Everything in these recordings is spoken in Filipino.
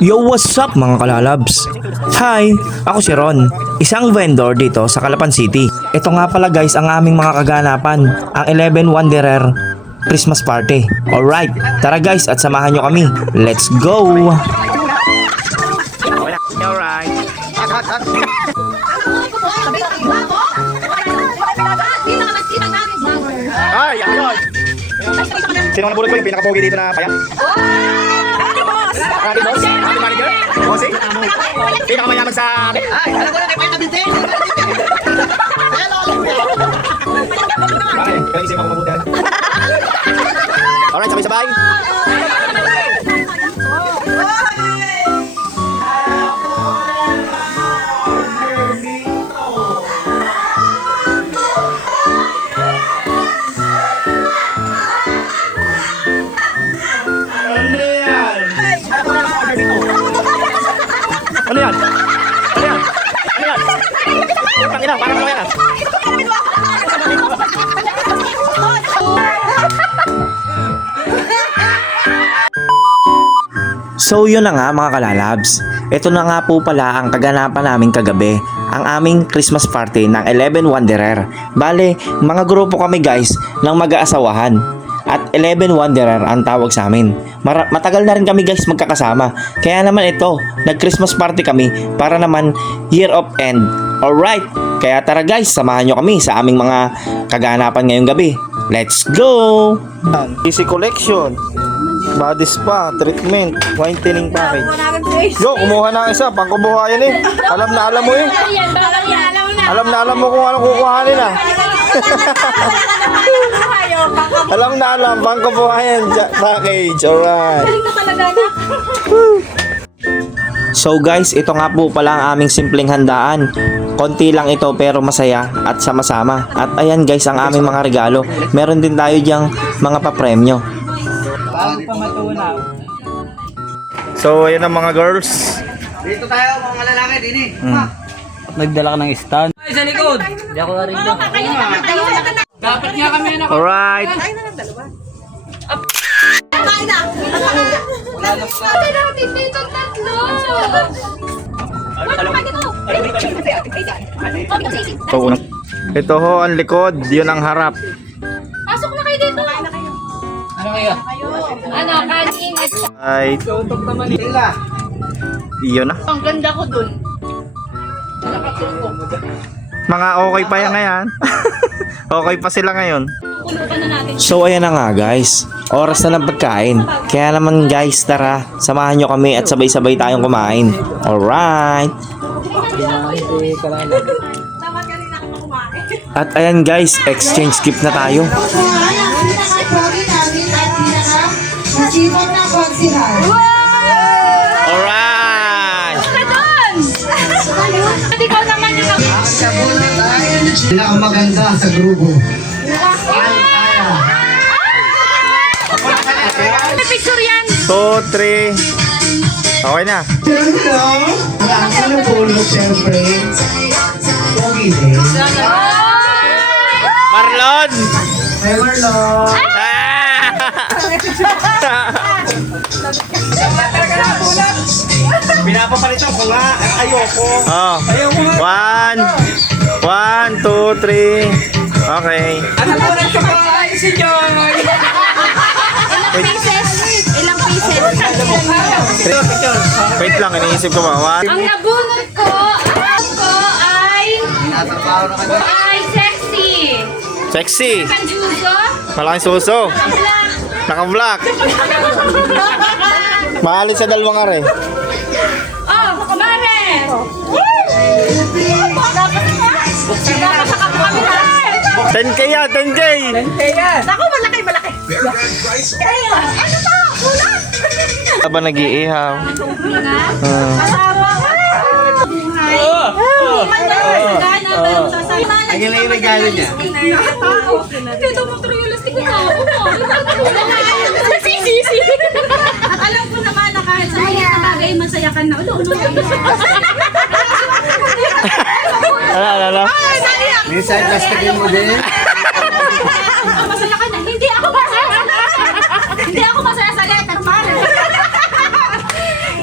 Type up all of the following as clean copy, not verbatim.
Yo, what's up mga kalalabs? Hi, ako si Ron, isang vendor dito sa Calapan City. Ito nga pala guys ang aming mga kaganapan, ang 11 Wanderer Christmas Party. Alright, tara guys at samahan nyo kami. Let's go! Alright. Ay, ayun! Sino ang nabulot ko yung pinaka-pogi dito na payat? Ate boss? Ate manager? Bossing? Pinakamayaman sa atin? Ay, alam ko na kay Payat na binti! Ay, kaya isip ako mabuti. Alright, sabay-sabay! Ano yan? Ano yan? Ano yan? Pangina, parang ano yan? So yun na nga mga kalalabs. Ito na nga po pala ang kaganapan namin kagabi, ang aming Christmas party ng 11 Wanderer. Bale, mga grupo kami guys ng mag-aasawahan. At 11 Wanderer ang tawag sa amin. Matagal na rin kami guys magkakasama. Kaya naman ito, nag-Christmas party kami para naman year of end. Alright, kaya tara guys, samahan nyo kami sa aming mga kaganapan ngayong gabi. Let's go! Easy collection. Body spa, treatment, whitening package. Yo, kumuha na isa, pangkubuhayan eh. Alam na alam mo eh. Alam na alam mo kung anong kukuhanin ah. Alam na alam, pangkubuhayan package. Alright. So guys, ito nga po pala ang aming simpleng handaan. Konti lang ito pero masaya at sama-sama. At ayan guys ang aming mga regalo. Meron din tayo diyang mga papremyo. So, ayan ang mga girls. Dito tayo mga lalaki din eh. Nagdala ka ng stand. Ay, sa likod! Hindi ako na rin doon. Dapat nga kami na. Alright. Ito ho ang likod, yun ang harap. Pasok na kayo dito. Ano kaya? Ano, kanin at Ay, Tutok naman eh. yun na. ang ganda ko dun. Mga okay pa yan ngayon. Okay pa sila ngayon. Pulutan na natin. So ayan na nga guys, oras na ng pagkain. Kaya naman guys, tara, samahan nyo kami at sabay-sabay tayong kumain. Alright! At ayan guys, exchange gift na tayo. Nasipag ng konsihan. Alright! Hindi ko naman yung Pinakamaganda sa grupo. May picture yan. 2, 3. Okay na. Hello! Ang aking napulog, siyempre. Pogi din. Marlon! Hey, Marlon! Pinapapalitan ko nga. Ayoko. Oh. 1, 2, 3. Okay. Ano po na siya pa? Si Joy! Ilang pieces? Wait lang, iniisip ko ba? 1. Ang nabunot ko ay sexy. Sexy. Kanjuso. Malaking suso. Black. Naka-black. Maalit sa dalawang are. Oh, kumare. Dapat sa kamera. 10K yan, 10K. Naku, malaki. Ano to? Kulat. Aba nag-iihaw. Ang galing yung regalo niya. Dito mo triolastic na ako. Sisi. Alam ko naman na kahit sa mga bagay masaya ka na. Ulo. Ano? Minsan, plastikin mo din. Masaya ka na. Hindi ako masaya. Hindi ako masaya sa letter, man.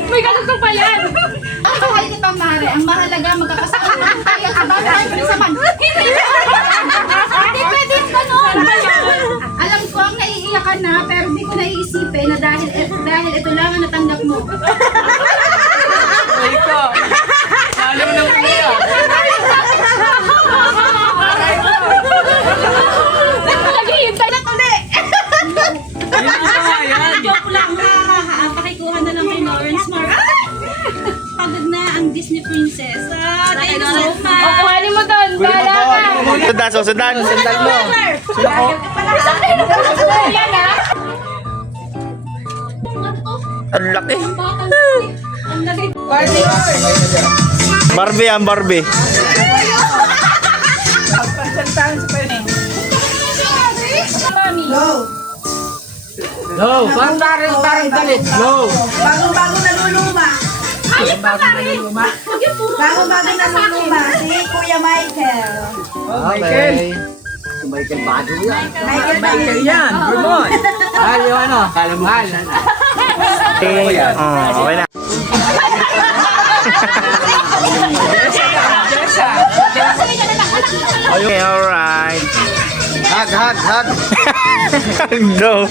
May ganun mangyayari. Ang mahalaga, magkakasama lang tayo sa bagay. Hindi pwede yung ganun. Alam ko ang naiiyakan na, pero di ko naiisipin na dahil ito lang ang natanggap mo. Ito. Lalo na umiyak. Naghihintay na tuli. Ayan. Joke lang. Pakikuha na lang kay Lawrence Mark. Pagod na ang Disney princess. Thank you so much. O, kuhanin mo doon. Bala ka. Susundan. Sandal mo. Sila ko. Yan ha. Ang laki. Ang laki. Barbie yan, Barbie. Low. Go. Parang galit. Go. Bagong-bago naluluma. Ay, pare. Huwag yung puro. Bagong-bago naluluma. Si Kuya Michael. Michael. Michael Bago yan. Michael yan. Good boy. Mahal yung ano. Kalamahal. Okay na. Okay, alright. Hug. Hagdo.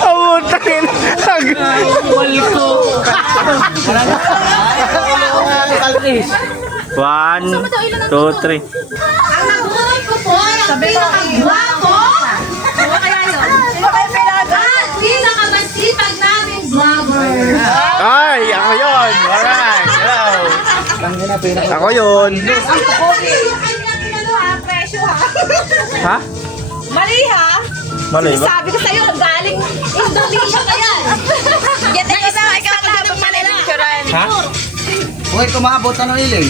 Abutin. Walko. One, two, three. Ang nabuhay ko po, ang pinakagwapo. Ano kaya yun? Pinakamasipag namin vlogger. Ay, ako yun. Alright. Hello. Ako yun. Presyo ha. Ha? Mali ha. Mali ba? Sabi ko sa'yo, galing Indonesia ka yan. Yan na isa, ikaw ka ng Manila. Ha? Huwag kumabot ano iling.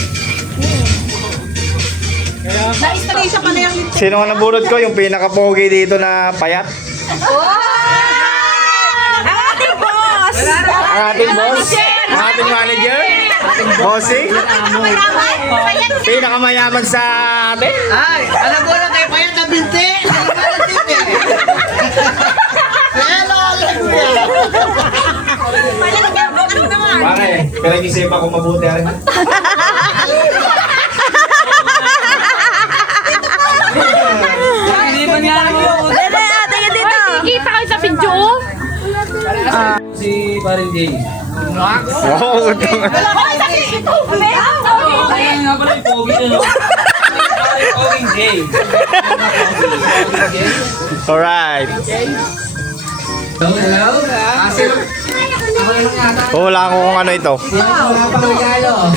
Na-Indonesia pa na yung... Sino nga nabulot ko? Yung pinaka-pogi dito na payat? Ang ating boss! Ang ating boss? Ang ating manager? Bossing? Pinakamayaman sa atin? Ay, alam mo na kayo payat na binti. Hello, alam mo yan. Pare, pinag-isipan ko mabuti rin. Hindi ba niya mo? Kita kayo sa video? Si Paring Jay. Wow, ito nga. Kaya nga pala yung pogi na no? Poging Jay. Alright. Hello? Wala ko kung ano ito. Wala pang regalo.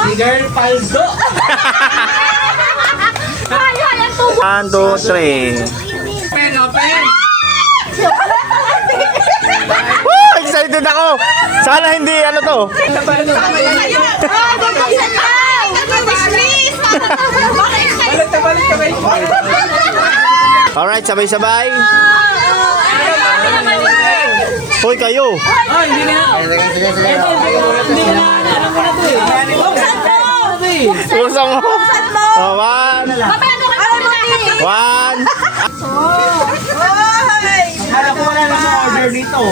Si Girl Paldo. 1, 2, 3. Pen, open. Woo! Excited ako! Sana hindi ano to. Balik ka ba? Alright, sabay-sabay. Hoy kayo. Oh, hindi na. Sige. Hindi na. Alam ko na to eh. Pusa mo. Oh, one. One. Alam ko wala na sa order dito.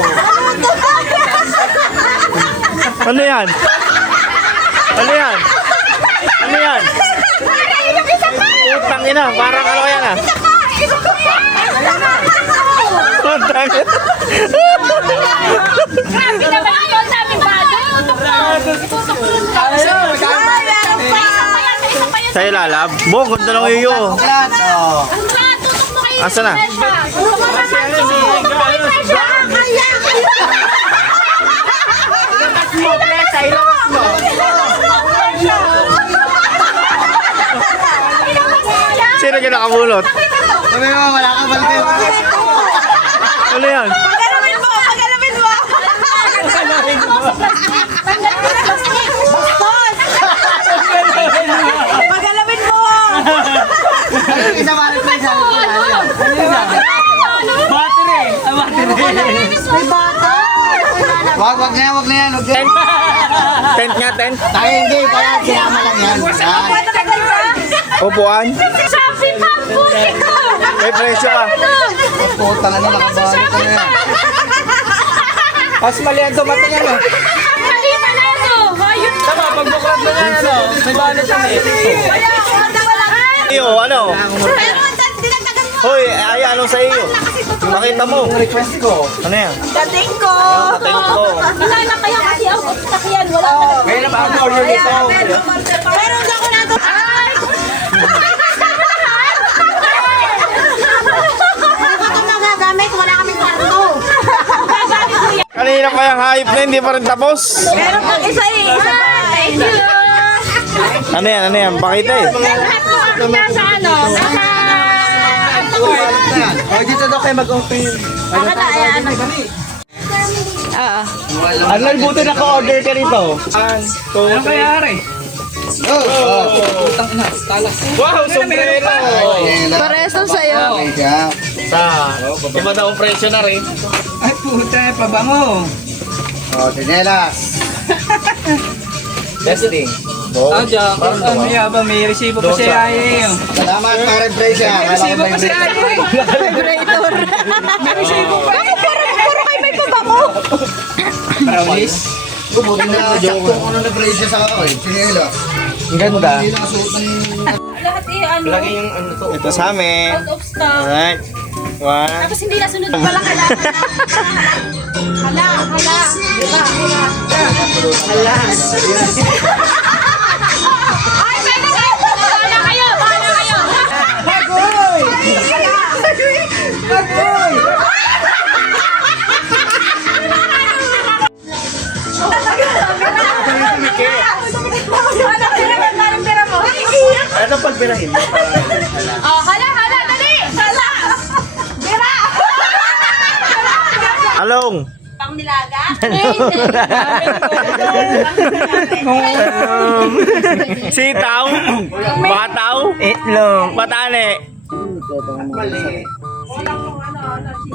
Ano yan? Ano yan? Ano yan? Putang ina, parang ano yan ah? Putang ina. Grabe naman ito sa aming bago. Sa'yo lalab? Bo, ganda ng iyo. Asa na? Sino ka nakabulot? Sabi mo, wala ka balik. Ano yan? Pag-alamin mo! Isa balik pa isa. Battery. Battery. May bata! Wag na yan. Tent nga, tent. Tayo hindi, kaya sinama lang yan. Upuan. Sabi pa po ito. May presyo ka. Putang ano, nakabalik ka na yan. Mas mali ang dumating yan eh. Mali pala ito. Hayop na. Tama, pagbuklat na yan ano. May balot yan eh. Iyo, ano? Pero dinagdagan mo. Hoy, ay ano sa iyo? Nakita mo. Request ko. Ano yan? Dating ko. Dating ko. Wala na kaya kasi ako sakyan. Wala na. Ngayon na ba ang order nito? Pero hindi ako nato. Ay! Ito magagamit. Wala kaming kwarto. Kanina pa yung hype na hindi pa rin tapos. Pero pag isa isa pa. Thank you. Ano yan? Pakita eh. Nasa ano? Nasa... O, dito daw kayo mag-open. Baka na, ayan. Arnold, buto naka-order ka rito. Ano kayari? Wow, sombrero! Pareso sa'yo. Okay siya. Iba daw ang presyo na rin. Ay, puta, pabango. O, tinelas. Testing. Ah, Jack. Ano yaba, may resibo pa si Ay. Salamat, pare Presya. May resibo pa si Ay. Vibrator. May resibo pa. Puro kayo may pabango. Brownies. Buti na sakto kung ano na Presya sa ako eh. Tinelas. Ang ganda. Hindi nakasuot ng... Lahat ano? Lagi yung ano to. Ito sa amin. Out of stock. Alright. One. Tapos hindi nasunod pala hala. Hala. Diba? Ay, pwede kayo. Bahala kayo. Ano pagbirahin? Oh, hala, dali. Hala. Bira. Along. Pang nilaga. Sitaw. Bataw. Itlog. Batane.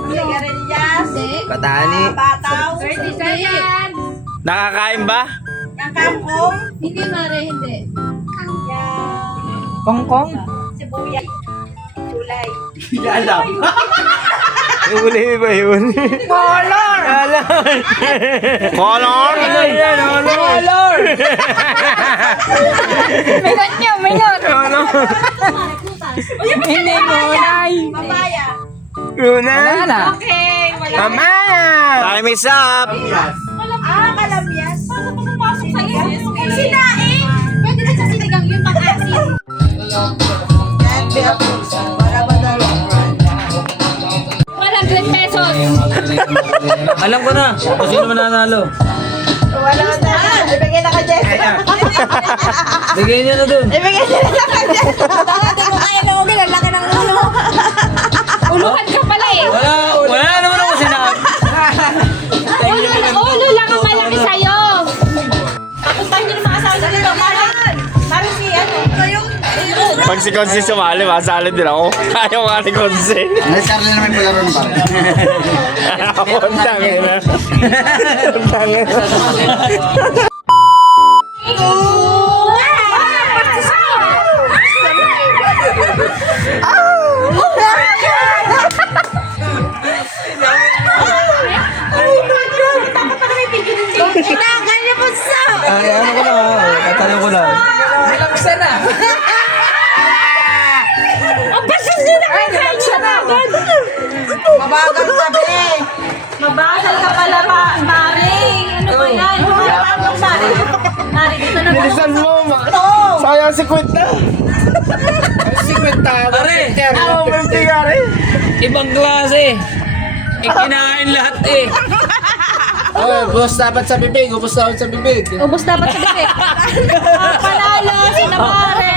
Sigarilyas. Batani. Bataw. Nakakain ba? Yung kangkong. Hindi, Mare, hindi. Yung Kongkong. sibuyas. Gulay. Uli ba yun? Color! Color? Color. Minot. Hindi mo, Ay. Papaya. Luna? Okay. Wala. Mama! Time is up! Kalamyas. Paano pa pumasok sa'yo? Sinaing. Pwede na sa sinigang yun, pang-asin. Yan, be approved. Para ba na long run? 100 pesos. Alam ko na kung sino mananalo. Wala na. Ibigay na ka, Jess. Bigyan niyo na dun. Ibigay na ka, Jess. Bakit mo kaya na umi? Ang laki ng ulo. Uluhan ka pala eh. Wala naman ako sinabi. Ulo lang ang malaki sa'yo. Tapos tayo hindi na makasawa sa dito. Parang si ano. Pag si Consi sumali, masali din ako. Ayaw nga ni Consi. May Charlie naman pala ron pare. Ang tangin na. Ang tangin. Kailangan niya po sa. Ay, ano ko lang. Tatanong ko lang. Ang basit niya na kayo siya na agad. Mabagal sabi. Mabagal ka pala, Maring. Ano ba yan? Mari, dito na ba? Bilisan mo, ma. Sayang si Quinta. Si Quinta. Pare. Ako, 50 ka rin. Ibang klase. Kinain lahat eh. Oh, ubos dapat sa bibig. Ubus dapat sa bibig. Panalo, sina Mare.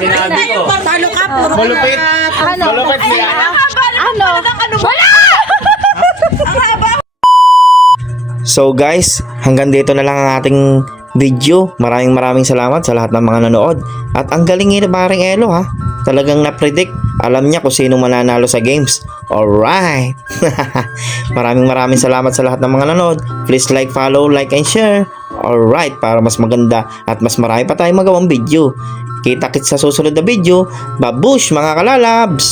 Sinabi ko. Talo ka, puro Malupit. Ano? Malupit niya. Ano? Wala! So guys, hanggang dito na lang ang ating video. Maraming salamat sa lahat ng mga nanood. At ang galing ni paring Elo ha. Talagang na-predict. Alam niya kung sino mananalo sa games. Alright! maraming salamat sa lahat ng mga nanood. Please like, follow, like, and share. Alright, para mas maganda at mas marami pa tayong magawang video. Kita-kits sa susunod na video. Babush mga kalalabs!